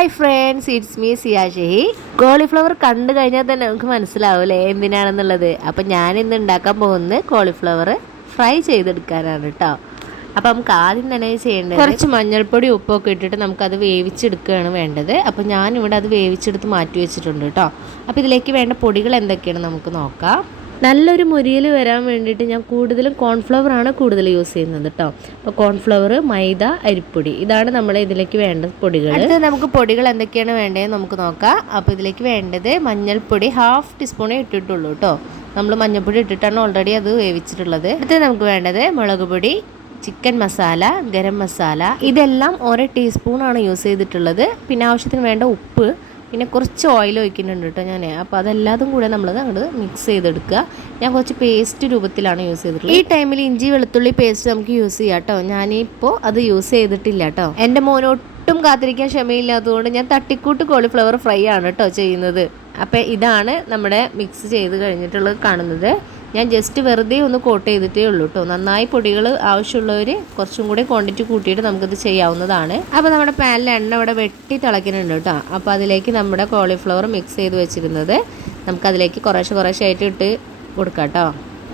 Hi friends it's me Siya Shehi cauliflower കണ്ടു കഴിഞ്ഞാൽ തന്നെ നമുക്ക് മനസ്സിലാവൂലേ എന്തിനാണെന്നുള്ളത്? അപ്പം ഞാൻ ഇന്ന് ഉണ്ടാക്കാൻ പോകുന്നത് കോളിഫ്ലവർ ഫ്രൈ ചെയ്തെടുക്കാനാണ് കേട്ടോ അപ്പം നമുക്ക് ആദ്യം തന്നെ ചെയ്യേണ്ടത് കുറച്ച് മഞ്ഞൾപ്പൊടി ഉപ്പൊക്കെ ഇട്ടിട്ട് നമുക്കത് വേവിച്ചെടുക്കുകയാണ് വേണ്ടത്. അപ്പം ഞാനിവിടെ അത് വേവിച്ചെടുത്ത് മാറ്റി വെച്ചിട്ടുണ്ട് കേട്ടോ അപ്പോൾ ഇതിലേക്ക് വേണ്ട പൊടികൾ എന്തൊക്കെയാണ് നമുക്ക് നോക്കാം. നല്ലൊരു മുരിയിൽ വരാൻ വേണ്ടിയിട്ട് ഞാൻ കൂടുതലും കോൺഫ്ലവർ ആണ് കൂടുതൽ യൂസ് ചെയ്യുന്നത് കേട്ടോ അപ്പോൾ കോൺഫ്ലവർ മൈദ അരിപ്പൊടി ഇതാണ് നമ്മൾ ഇതിലേക്ക് വേണ്ട പൊടികൾ അടുത്ത് നമുക്ക് പൊടികൾ എന്തൊക്കെയാണ് വേണ്ടതെന്ന് നമുക്ക് നോക്കാം. അപ്പോൾ ഇതിലേക്ക് വേണ്ടത് മഞ്ഞൾപ്പൊടി ഹാഫ് ടീസ്പൂണേ ഇട്ടിട്ടുള്ളൂ കേട്ടോ നമ്മൾ മഞ്ഞൾപ്പൊടി ഇട്ടിട്ടാണ് ഓൾറെഡി അത് വേവിച്ചിട്ടുള്ളത്. അടുത്ത് നമുക്ക് വേണ്ടത് മുളക് പൊടി ചിക്കൻ മസാല ഗരം മസാല ഇതെല്ലാം ഓരോ ടീസ്പൂണാണ് യൂസ് ചെയ്തിട്ടുള്ളത്. പിന്നെ ആവശ്യത്തിന് വേണ്ട ഉപ്പ് പിന്നെ കുറച്ച് ഓയിൽ ഒഴിക്കുന്നുണ്ട് കേട്ടോ ഞാൻ അപ്പോൾ അതെല്ലാതും കൂടെ നമ്മൾ അങ്ങോട്ട് മിക്സ് ചെയ്തെടുക്കുക. ഞാൻ കുറച്ച് പേസ്റ്റ് രൂപത്തിലാണ് യൂസ് ചെയ്തിട്ടുള്ളത്. ഈ ടൈമിൽ ഇഞ്ചി വെളുത്തുള്ളി പേസ്റ്റ് നമുക്ക് യൂസ് ചെയ്യാം കേട്ടോ. ഞാനിപ്പോൾ അത് യൂസ് ചെയ്തിട്ടില്ല കേട്ടോ. എന്റെ മോന് ഒട്ടും കാത്തിരിക്കാൻ ക്ഷമയില്ലാത്തതുകൊണ്ട് ഞാൻ തട്ടിക്കൂട്ട് കോളിഫ്ലവർ ഫ്രൈ ആണ് കേട്ടോ ചെയ്യുന്നത്. അപ്പോൾ ഇതാണ് നമ്മുടെ മിക്സ് ചെയ്ത് കഴിഞ്ഞിട്ടുള്ളത് കാണുന്നത്. ഞാൻ ജസ്റ്റ് വെറുതെ ഒന്ന് കോട്ട് ചെയ്തിട്ടേ ഉള്ളൂ കേട്ടോ നന്നായി പൊടികൾ ആവശ്യമുള്ളവർ കുറച്ചും കൂടി ക്വാണ്ടിറ്റി കൂട്ടിയിട്ട് നമുക്കിത് ചെയ്യാവുന്നതാണ്. അപ്പോൾ നമ്മുടെ പാനിൽ എണ്ണ ഇവിടെ വെട്ടി തിളയ്ക്കുന്നുണ്ട് കേട്ടോ അപ്പോൾ അതിലേക്ക് നമ്മുടെ കോളിഫ്ലവർ മിക്സ് ചെയ്ത് വെച്ചിരുന്നത് നമുക്കതിലേക്ക് കുറേശ്ശെ കുറേശ്ശെ ആയിട്ട് ഇട്ട് കൊടുക്കാം കേട്ടോ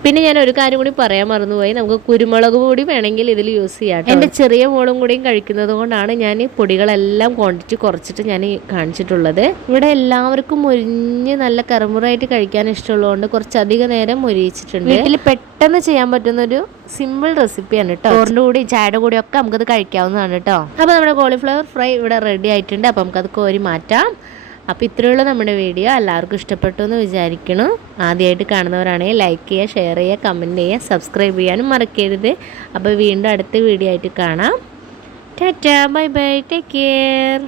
പിന്നെ ഞാൻ ഒരു കാര്യം കൂടി പറയാൻ മറന്നുപോയി. നമുക്ക് കുരുമുളക് പൊടി വേണമെങ്കിൽ ഇതിൽ യൂസ് ചെയ്യാം എന്റെ ചെറിയ മോളും കൂടിയും കഴിക്കുന്നത് കൊണ്ടാണ് ഞാൻ ഈ പൊടികളെല്ലാം ക്വാണ്ടിറ്റി കുറച്ചിട്ട് ഞാൻ കാണിച്ചിട്ടുള്ളത്. ഇവിടെ എല്ലാവർക്കും മുരിഞ്ഞ് നല്ല കറുമുറായിട്ട് കഴിക്കാൻ ഇഷ്ടമുള്ളതുകൊണ്ട് കുറച്ചധികം നേരം മുരിയിച്ചിട്ടുണ്ട്. വീട്ടിൽ പെട്ടെന്ന് ചെയ്യാൻ പറ്റുന്ന ഒരു സിമ്പിൾ റെസിപ്പിയാണ് കേട്ടോ. ചോറിന്റെ കൂടി ചായയുടെ കൂടി ഒക്കെ നമുക്കത് കഴിക്കാവുന്നതാണ് കേട്ടോ. അപ്പോൾ നമ്മുടെ കോളിഫ്ലവർ ഫ്രൈ ഇവിടെ റെഡി ആയിട്ടുണ്ട്. അപ്പോൾ നമുക്കത് കോരി മാറ്റാം. അപ്പോൾ ഇത്രയുള്ള നമ്മുടെ വീഡിയോ. എല്ലാവർക്കും ഇഷ്ടപ്പെട്ടു എന്ന് വിചാരിക്കണം ആദ്യമായിട്ട് കാണുന്നവരാണെങ്കിൽ ലൈക്ക് ചെയ്യുക ഷെയർ ചെയ്യുക കമന്റ് ചെയ്യുക സബ്സ്ക്രൈബ് ചെയ്യാനും മറക്കരുത്. അപ്പോൾ വീണ്ടും അടുത്ത വീഡിയോ ആയിട്ട് കാണാം. Tata bye bye take care